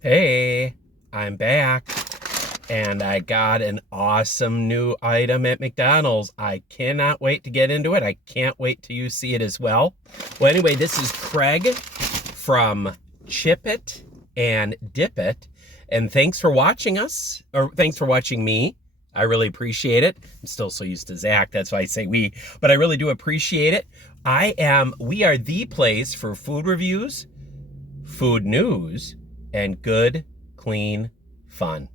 Hey, I'm back and I got an awesome new item at McDonald's. I cannot wait to get into it. I can't wait till you see it as well. Well, anyway, this is Craig from Chip It and Dip It. And thanks for watching us, or thanks for watching me. I really appreciate it. I'm still so used to Zach, that's why I say we, but I really do appreciate it. We are the place for food reviews, food news, and good, clean fun.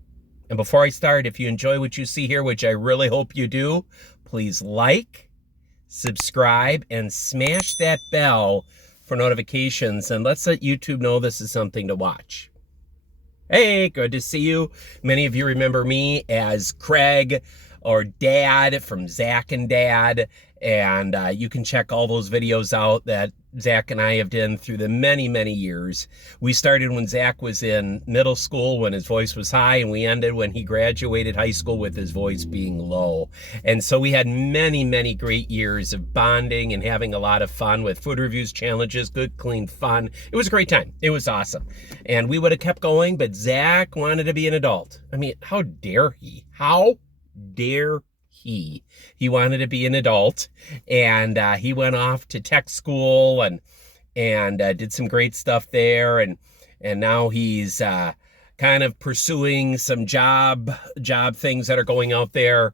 And before I start, if you enjoy what you see here, which I really hope you do, please like, subscribe, and smash that bell for notifications. And let's let YouTube know this is something to watch. Hey, good to see you. Many of you remember me as Craig or Dad from Zach and Dad. And you can check all those videos out that Zach and I have done through the many, many years. We started when Zach was in middle school when his voice was high, and we ended when he graduated high school with his voice being low. And so we had many, many great years of bonding and having a lot of fun with food reviews, challenges, good, clean fun. It was a great time. It was awesome. And we would have kept going, but Zach wanted to be an adult. I mean, how dare he? How dare he? He wanted to be an adult, and he went off to tech school and did some great stuff there, and now he's kind of pursuing some job things that are going out there.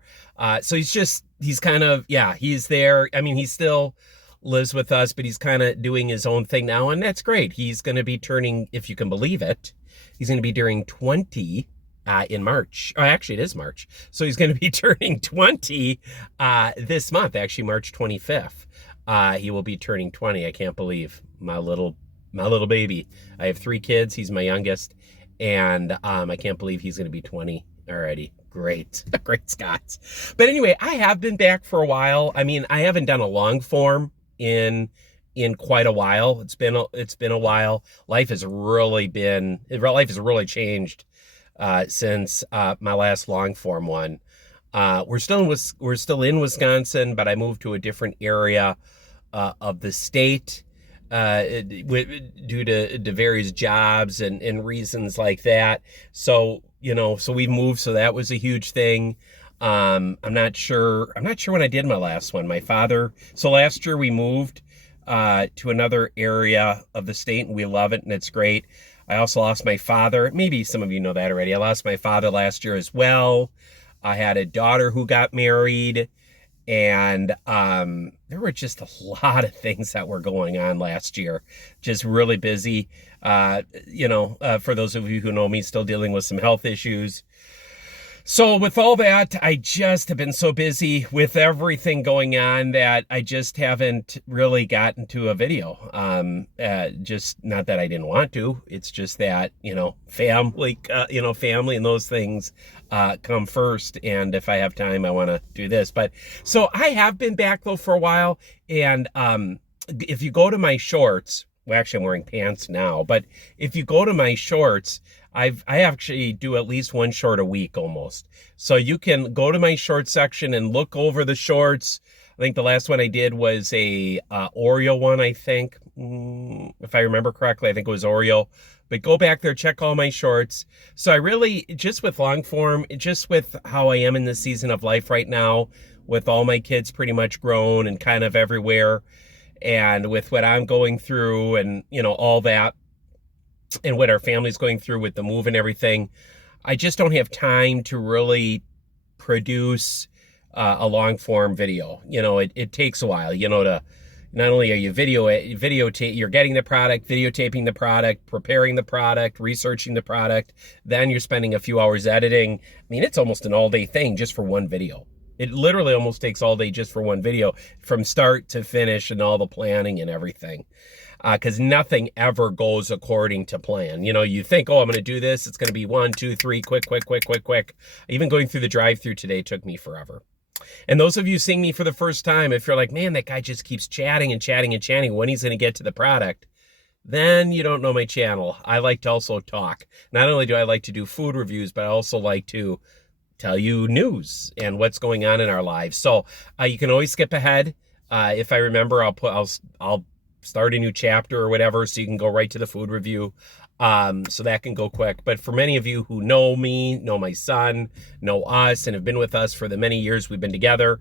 So he's kind of, yeah, he's there. I mean, he still lives with us, but he's kind of doing his own thing now, and that's great. He's going to be turning, if you can believe it, he's going to be turning 20 in March. Oh, actually, it is March. So he's going to be turning 20 this month, actually March 25th. He will be turning 20. I can't believe my little baby. I have 3 kids. He's my youngest. And I can't believe he's going to be 20 already. Great. Great Scots. But anyway, I have been back for a while. I mean, I haven't done a long form in quite a while. It's been a while. Life has really changed since my last long form one. We're still in Wisconsin, but I moved to a different area of the state due to various jobs and reasons like that. So we moved. So that was a huge thing. I'm not sure when I did my last one. So last year we moved to another area of the state, and we love it, and it's great. I also lost my father. Maybe some of you know that already. I lost my father last year as well. I had a daughter who got married, and there were just a lot of things that were going on last year. Just really busy. For those of you who know me, still dealing with some health issues. So with all that, I just have been so busy with everything going on that I just haven't really gotten to a video. Just not that I didn't want to. It's just that, family and those things come first. And if I have time, I want to do this. But so I have been back though for a while. And if you go to my shorts, well, actually I'm wearing pants now, but if you go to my shorts, I actually do at least one short a week almost. So you can go to my short section and look over the shorts. I think the last one I did was a Oreo one, I think. If I remember correctly, I think it was Oreo. But go back there, check all my shorts. So I really, just with long form, just with how I am in this season of life right now, with all my kids pretty much grown and kind of everywhere, and with what I'm going through and, all that, and what our family's going through with the move and everything, I just don't have time to really produce a long form video. It takes a while, to not only are you you're getting the product, videotaping the product, preparing the product, researching the product, then you're spending a few hours editing. I mean, it's almost an all day thing just for one video. It literally almost takes all day just for one video, from start to finish and all the planning and everything. Because nothing ever goes according to plan. You think, oh, I'm going to do this. It's going to be 1, 2, 3, quick. Even going through the drive-thru today took me forever. And those of you seeing me for the first time, if you're like, man, that guy just keeps chatting when he's going to get to the product, then you don't know my channel. I like to also talk. Not only do I like to do food reviews, but I also like to tell you news and what's going on in our lives. So you can always skip ahead. If I remember, I'll start a new chapter or whatever, so you can go right to the food review. So that can go quick. But for many of you who know me, know my son, know us, and have been with us for the many years we've been together,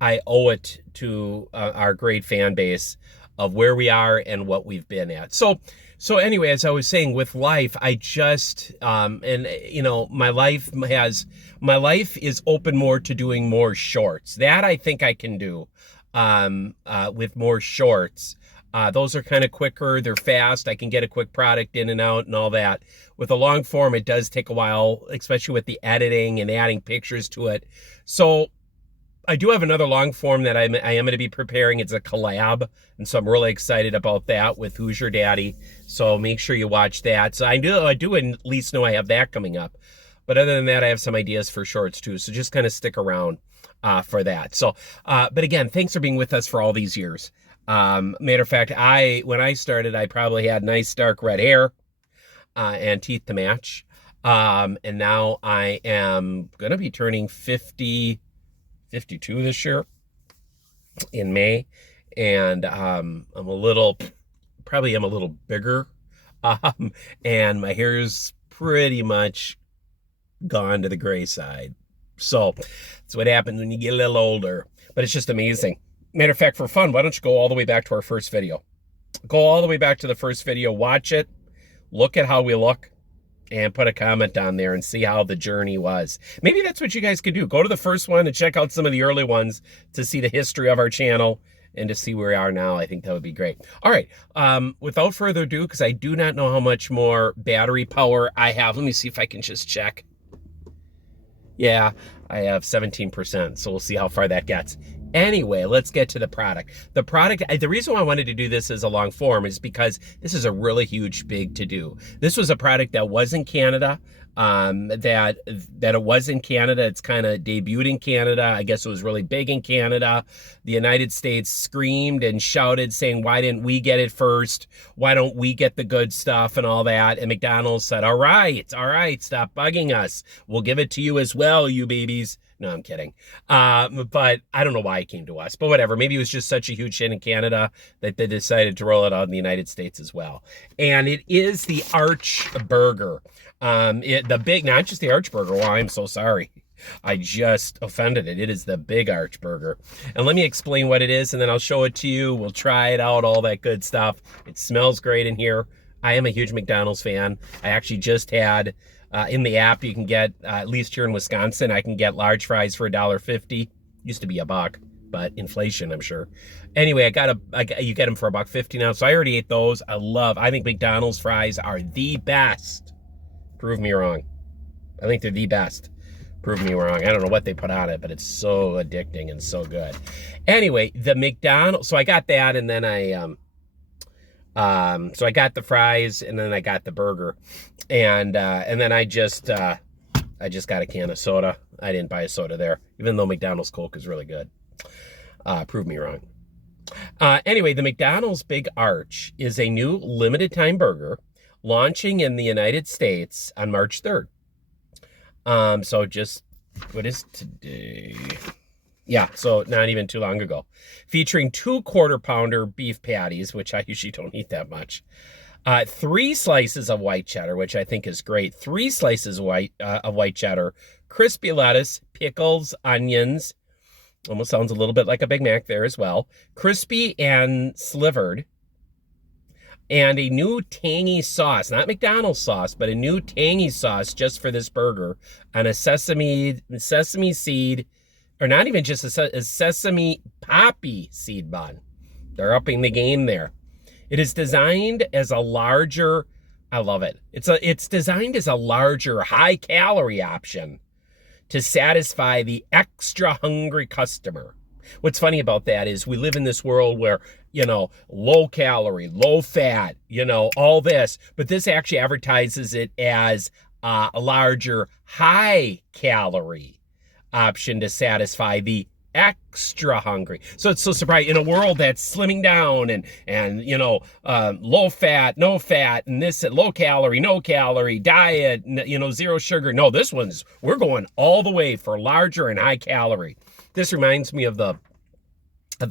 I owe it to our great fan base of where we are and what we've been at. So anyway, as I was saying, with life, I just, and you know, my life is open more to doing more shorts. That I think I can do, with more shorts. Those are kind of quicker. They're fast. I can get a quick product in and out and all that. With a long form, it does take a while, especially with the editing and adding pictures to it. So I do have another long form that I am going to be preparing. It's a collab, and so I'm really excited about that with Who's Your Daddy. So make sure you watch that. So I do at least know I have that coming up. But other than that, I have some ideas for shorts too. So just kind of stick around for that. So, but again, thanks for being with us for all these years. Matter of fact, when I started, I probably had nice dark red hair and teeth to match. And now I am going to be turning 52 this year in May, and I'm a little bigger, and my hair is pretty much gone to the gray side. So that's what happens when you get a little older, but it's just amazing. Matter of fact, for fun, why don't you go all the way back to our first video? Go all the way back to the first video, watch it, look at how we look, and put a comment on there and see how the journey was. Maybe that's what you guys could do. Go to the first one and check out some of the early ones to see the history of our channel and to see where we are now. I think that would be great. All right, without further ado, because I do not know how much more battery power I have. Let me see if I can just check. Yeah, I have 17%, so we'll see how far that gets. Anyway, let's get to the product. The reason why I wanted to do this as a long form is because this is a really huge, big to-do. This was a product that was in Canada, that it was in Canada. It's kind of debuted in Canada. I guess it was really big in Canada. The United States screamed and shouted saying, why didn't we get it first? Why don't we get the good stuff and all that? And McDonald's said, all right, stop bugging us. We'll give it to you as well, you babies. No, I'm kidding. But I don't know why it came to us, but whatever. Maybe it was just such a huge hit in Canada that they decided to roll it out in the United States as well. And it is the Arch Burger. Not just the Arch Burger. Well, I'm so sorry. I just offended it. It is the Big Arch Burger. And let me explain what it is, and then I'll show it to you. We'll try it out, all that good stuff. It smells great in here. I am a huge McDonald's fan. I actually just had... in the app, you can get, at least here in Wisconsin, I can get large fries for $1.50. Used to be $1, but inflation, I'm sure. Anyway, you get them for $1.50 now. So I already ate those. I think McDonald's fries are the best. Prove me wrong. I think they're the best. Prove me wrong. I don't know what they put on it, but it's so addicting and so good. Anyway, the McDonald's, so I got that, and then so I got the fries, and then I got the burger, and then I just got a can of soda. I didn't buy a soda there, even though McDonald's Coke is really good. Prove me wrong. Anyway, the McDonald's Big Arch is a new limited time burger launching in the United States on March 3rd. So just, what is today? Yeah, so not even too long ago. Featuring 2 quarter-pounder beef patties, which I usually don't eat that much. 3 slices of white cheddar, which I think is great. 3 slices of white cheddar, crispy lettuce, pickles, onions. Almost sounds a little bit like a Big Mac there as well. Crispy and slivered. And a new tangy sauce, not McDonald's sauce, but a new tangy sauce just for this burger on a sesame seed, or not even just a sesame poppy seed bun. They're upping the game there. It is designed as a larger, I love it. It's designed as a larger high-calorie option to satisfy the extra hungry customer. What's funny about that is we live in this world where, low calorie, low fat, all this, but this actually advertises it as a larger high calorie option to satisfy the extra hungry. So it's so surprising in a world that's slimming down and low fat, no fat, and this low calorie, no calorie diet, zero sugar. No, we're going all the way for larger and high calorie. This reminds me of the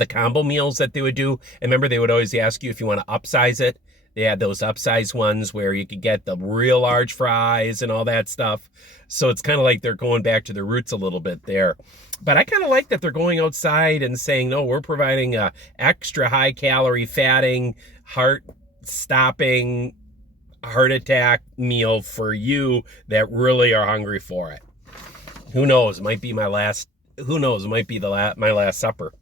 combo meals that they would do. And remember, they would always ask you if you want to upsize it. They had those upsize ones where you could get the real large fries and all that stuff. So it's kind of like they're going back to their roots a little bit there. But I kind of like that they're going outside and saying, no, we're providing a extra high calorie, fatting, heart stopping, heart attack meal for you that really are hungry for it. Who knows? It might be my last. Who knows? It might be my last supper.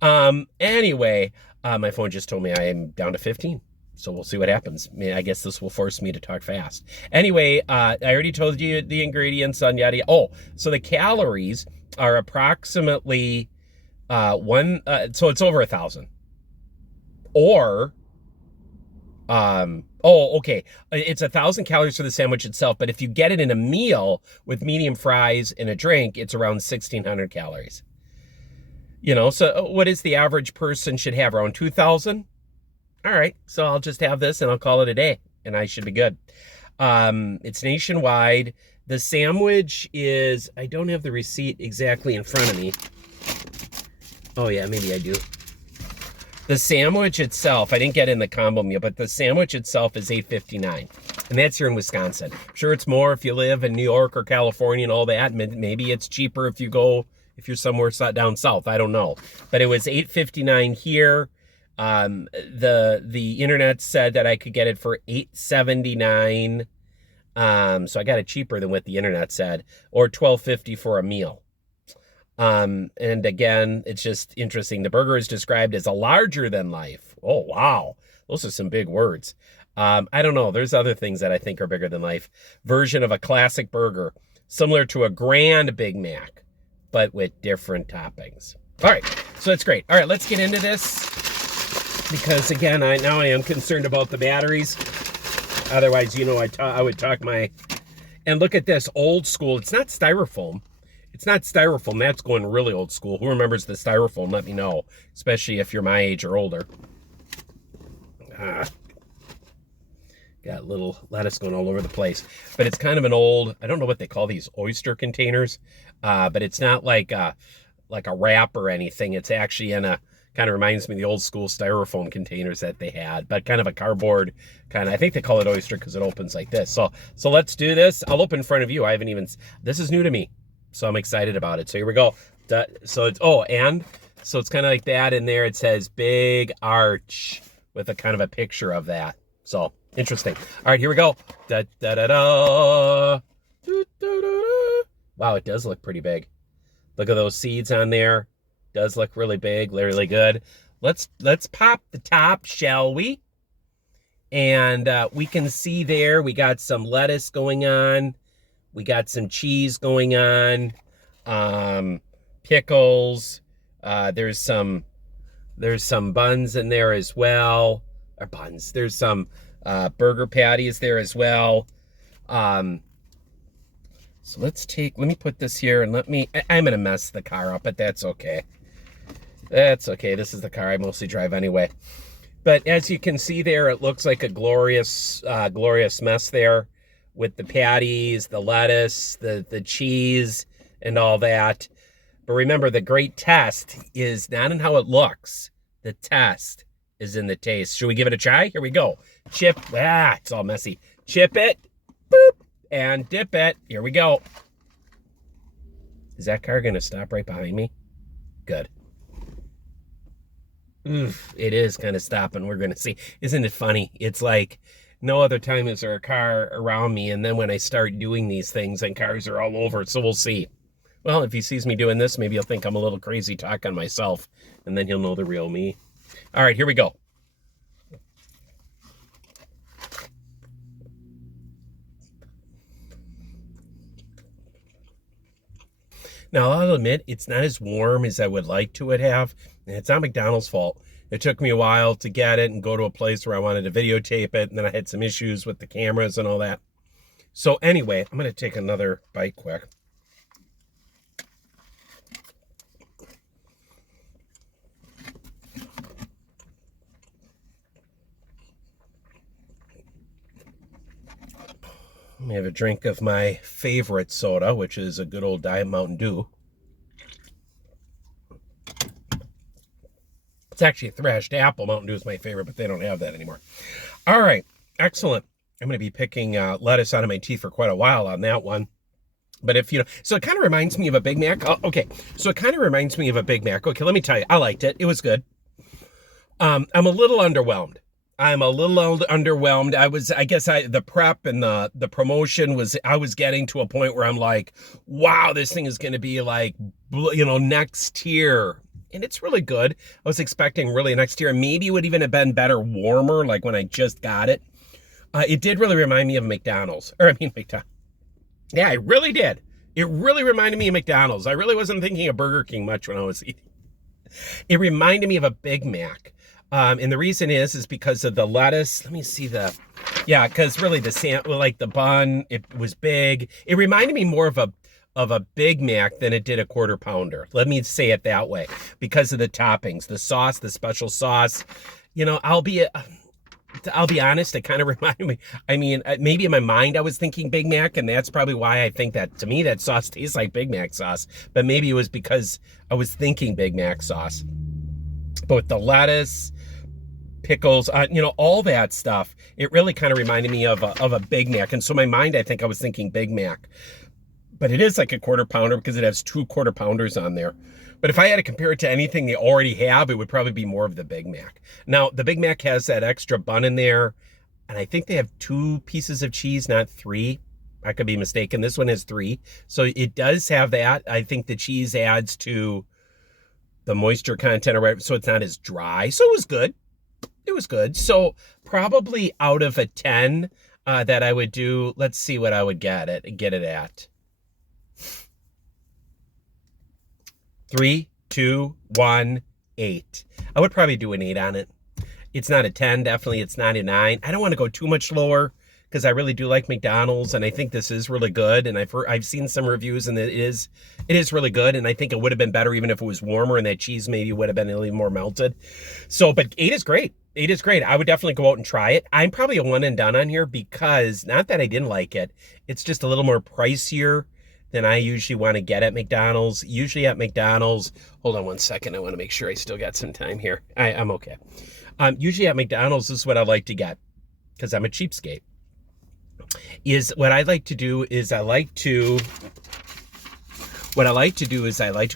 Anyway, my phone just told me I am down to 15. So we'll see what happens. I mean, I guess this will force me to talk fast. Anyway, I already told you the ingredients on yada. Oh, so the calories are approximately so it's over 1,000. Or, okay. It's 1,000 calories for the sandwich itself, but if you get it in a meal with medium fries and a drink, it's around 1,600 calories. You know, so what is the average person should have? Around 2,000? All right, so I'll just have this and I'll call it a day and I should be good. It's nationwide. The sandwich is, I don't have the receipt exactly in front of me. Oh yeah, maybe I do. The sandwich itself, I didn't get in the combo meal, but the sandwich itself is $8.59. And that's here in Wisconsin. I'm sure it's more if you live in New York or California and all that. Maybe it's cheaper if you're somewhere down south. I don't know. But it was $8.59 here. The internet said that I could get it for $8.79. So I got it cheaper than what the internet said, or $12.50 for a meal. And again, it's just interesting. The burger is described as a larger than life. Oh, wow. Those are some big words. I don't know. There's other things that I think are bigger than life. Version of a classic burger, similar to a grand Big Mac, but with different toppings. All right. So that's great. All right, let's get into this. Because again, I am concerned about the batteries. Otherwise, you know, I would talk and look at this old school. It's not styrofoam. It's not styrofoam. That's going really old school. Who remembers the styrofoam? Let me know, especially if you're my age or older. Got little lettuce going all over the place. But it's kind of an old, I don't know what they call these, oyster containers. But it's not like a wrap or anything. It's actually in a, kind of reminds me of the old school styrofoam containers that they had, but kind of a cardboard kind of, I think they call it oyster because it opens like this. So let's do this. I'll open in front of you. This is new to me, so I'm excited about it. So here we go. So it's kind of like that in there. It says Big Arch with a kind of a picture of that. So interesting. All right, here we go. Da, da, da, da. Da, da, da. Wow, it does look pretty big. Look at those seeds on there. Does look really big, really good. Let's pop the top, shall we? And we can see there we got some lettuce going on. We got some cheese going on. Pickles. There's some buns in there as well. Or buns. There's some burger patties there as well. So let me put this here and I'm going to mess the car up, but that's okay. That's okay. This is the car I mostly drive anyway. But as you can see there, it looks like a glorious mess there with the patties, the lettuce, the cheese, and all that. But remember, the great test is not in how it looks. The test is in the taste. Should we give it a try? Here we go. It's all messy. Chip it, boop, and dip it. Here we go. Is that car going to stop right behind me? Good. Oof, it is kind of stopping. We're going to see. Isn't it funny? It's like no other time is there a car around me, and then when I start doing these things, and cars are all over. So we'll see. Well, if he sees me doing this, maybe he'll think I'm a little crazy talking myself, and then he'll know the real me. All right, here we go. Now, I'll admit, it's not as warm as I would like to have, and it's not McDonald's fault. It took me a while to get it and go to a place where I wanted to videotape it, and then I had some issues with the cameras and all that. So anyway, I'm going to take another bite quick. Let me have a drink of my favorite soda, which is a good old Diet Mountain Dew. It's It's actually a thrashed apple. Mountain Dew is my favorite, but they don't have that anymore. All right, excellent. I'm going to be picking lettuce out of my teeth for quite a while on that one. But if you know, so it kind of reminds me of a Big Mac. Oh, okay, so it kind of reminds me of a Big Mac. Okay, let me tell you, I liked it. It was good. I'm a little underwhelmed. The prep and the promotion was, I was getting to a point where I'm like, wow, this thing is going to be like, next tier. And it's really good. I was expecting really next tier. Maybe it would even have been better warmer, like when I just got it. It did really remind me of McDonald's. McDonald's. Yeah, it really did. It really reminded me of McDonald's. I really wasn't thinking of Burger King much when I was eating. It reminded me of a Big Mac. And the reason is because of the lettuce. Let me see because really the bun, it was big. It reminded me more of a Big Mac than it did a Quarter Pounder. Let me say it that way, because of the toppings, the sauce, the special sauce. I'll be honest, it kind of reminded me. Maybe in my mind I was thinking Big Mac, and that's probably why I think that, to me, that sauce tastes like Big Mac sauce. But maybe it was because I was thinking Big Mac sauce. But with the lettuce, pickles, all that stuff, it really kind of reminded me of a Big Mac. And so in my mind, I think I was thinking Big Mac. But it is like a Quarter Pounder because it has 2 Quarter Pounders on there. But if I had to compare it to anything they already have, it would probably be more of the Big Mac. Now, the Big Mac has that extra bun in there, and I think they have 2 pieces of cheese, not 3. I could be mistaken. This one has 3. So it does have that. I think the cheese adds to the moisture content, so it's not as dry. So it was good. It was good. So probably out of a 10 that I would do, let's see what I would get it at. 3, 2, 1, 8. I would probably do an 8 on it. It's not a 10, definitely. It's not a 9. I don't want to go too much lower because I really do like McDonald's, and I think this is really good. And I've seen some reviews, and it is really good. And I think it would have been better even if it was warmer, and that cheese maybe would have been a little more melted. So, but 8 is great. 8 is great. I would definitely go out and try it. I'm probably a 1 and done on here because, not that I didn't like it, it's just a little more pricier than I usually want to get at McDonald's. Usually at McDonald's, hold on one second. I want to make sure I still got some time here. I'm okay. Usually at McDonald's, this is what I like to get because I'm a cheapskate. What I like to do is I like to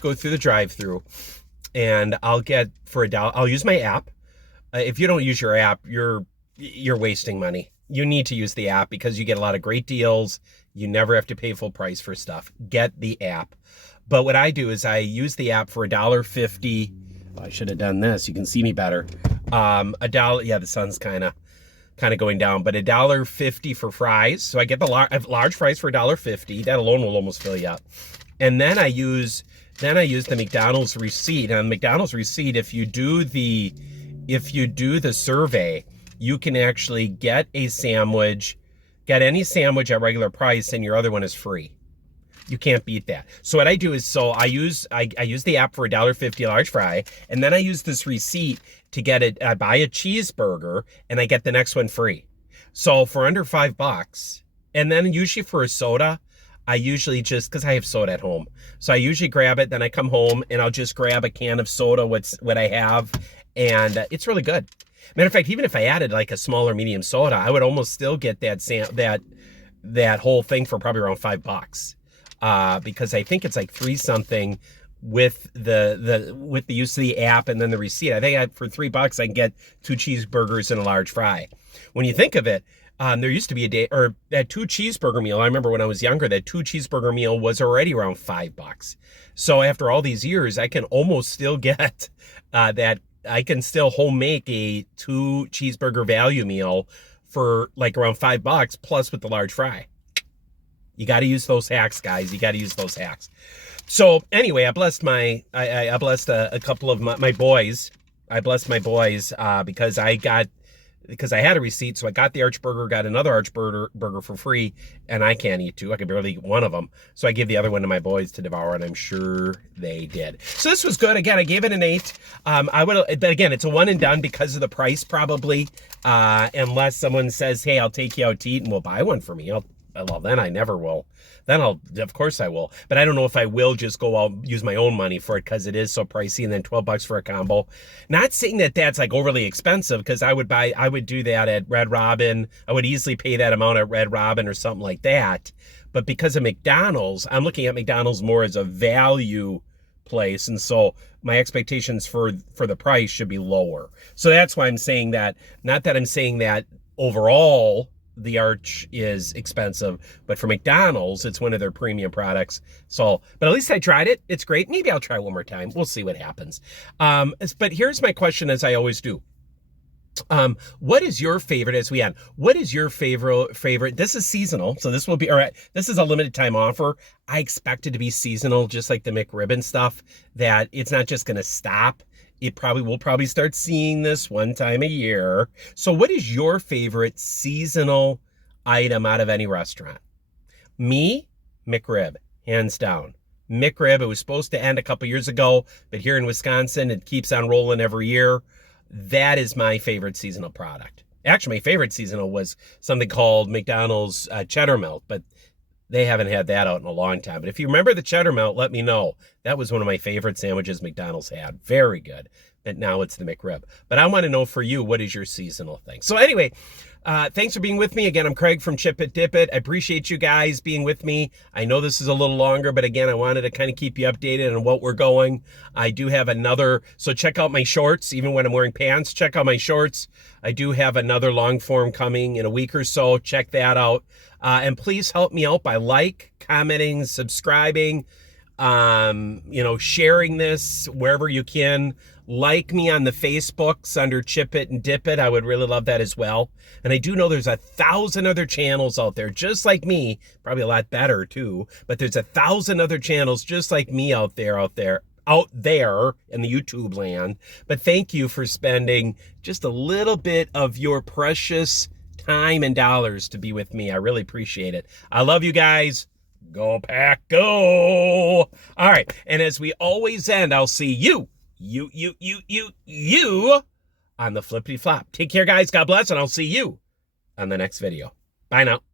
go through the drive-through, and I'll get for $1. I'll use my app. If you don't use your app, you're wasting money. You need to use the app because you get a lot of great deals. You never have to pay full price for stuff. Get the app. But what I do is I use the app for $1.50. I should have done this. You can see me better. $1. Yeah, the sun's kind of going down, but $1.50 for fries. So I get the large fries for $1.50. That alone will almost fill you up. And then I use the McDonald's receipt. And on the McDonald's receipt, if you do the survey, you can actually get any sandwich at regular price, and your other one is free. You can't beat that. So what I do is, I use the app for $1.50 large fry, and then I use this receipt to get it. I buy a cheeseburger, and I get the next one free. So for under $5, and then usually for a soda, I usually just, because I have soda at home, so I usually grab it. Then I come home and I'll just grab a can of soda, what I have, and it's really good. Matter of fact, even if I added like a small or medium soda, I would almost still get that whole thing for probably around $5. Because I think it's like 3 something with the use of the app and then the receipt. I think for $3 I can get 2 cheeseburgers and a large fry. When you think of it, there used to be a day, or that 2 cheeseburger meal. I remember when I was younger, that 2 cheeseburger meal was already around $5. So after all these years, I can almost still get that. I can still home make a 2 cheeseburger value meal for like around $5 plus with the large fry. You got to use those hacks, guys. You got to use those hacks. So anyway, I blessed a couple of my boys. I blessed my boys because I had a receipt, so I got the Archburger, got another Archburger for free, and I can't eat 2. I could barely eat one of them. So I gave the other one to my boys to devour, and I'm sure they did. So this was good. Again, I gave it an 8. But again, it's a 1 and done because of the price, probably. Unless someone says, hey, I'll take you out to eat and we'll buy one for me. Well, then I never will. Then of course I will. But I don't know if I will just go out use my own money for it because it is so pricey, and then $12 for a combo. Not saying that that's like overly expensive, because I would do that at Red Robin. I would easily pay that amount at Red Robin or something like that. But because of McDonald's, I'm looking at McDonald's more as a value place, and so my expectations for the price should be lower. So that's why I'm saying that. Not that I'm saying that overall the Arch is expensive, but for McDonald's, it's one of their premium products. So, but at least I tried it. It's great. Maybe I'll try one more time. We'll see what happens. But here's my question, as I always do. What is your favorite, as we end? What is your favorite? This is seasonal, so this will be, all right. This is a limited time offer. I expect it to be seasonal, just like the McRib stuff, that it's not just going to stop. We'll probably start seeing this one time a year. So what is your favorite seasonal item out of any restaurant? Me, McRib, hands down. McRib, it was supposed to end a couple years ago, but here in Wisconsin, it keeps on rolling every year. That is my favorite seasonal product. Actually, my favorite seasonal was something called McDonald's cheddar melt, but they haven't had that out in a long time. But if you remember the cheddar melt, let me know. That was one of my favorite sandwiches McDonald's had. Very good. But now it's the McRib. But I want to know for you, what is your seasonal thing? So anyway, thanks for being with me. Again, I'm Craig from Chip It Dip It. I appreciate you guys being with me. I know this is a little longer, but again, I wanted to kind of keep you updated on what we're going. I do have another, so check out my shorts. Even when I'm wearing pants, check out my shorts. I do have another long form coming in a week or so. Check that out. And please help me out by commenting, subscribing, sharing this wherever you can. Like me on the Facebooks under Chip It and Dip It. I would really love that as well. And I do know there's 1,000 other channels out there just like me, probably a lot better too, but there's 1,000 other channels just like me out there in the YouTube land. But thank you for spending just a little bit of your precious time and dollars to be with me. I really appreciate it. I love you guys. Go Pack, go. All right. And as we always end, I'll see you on the flippity flop. Take care, guys. God bless. And I'll see you on the next video. Bye now.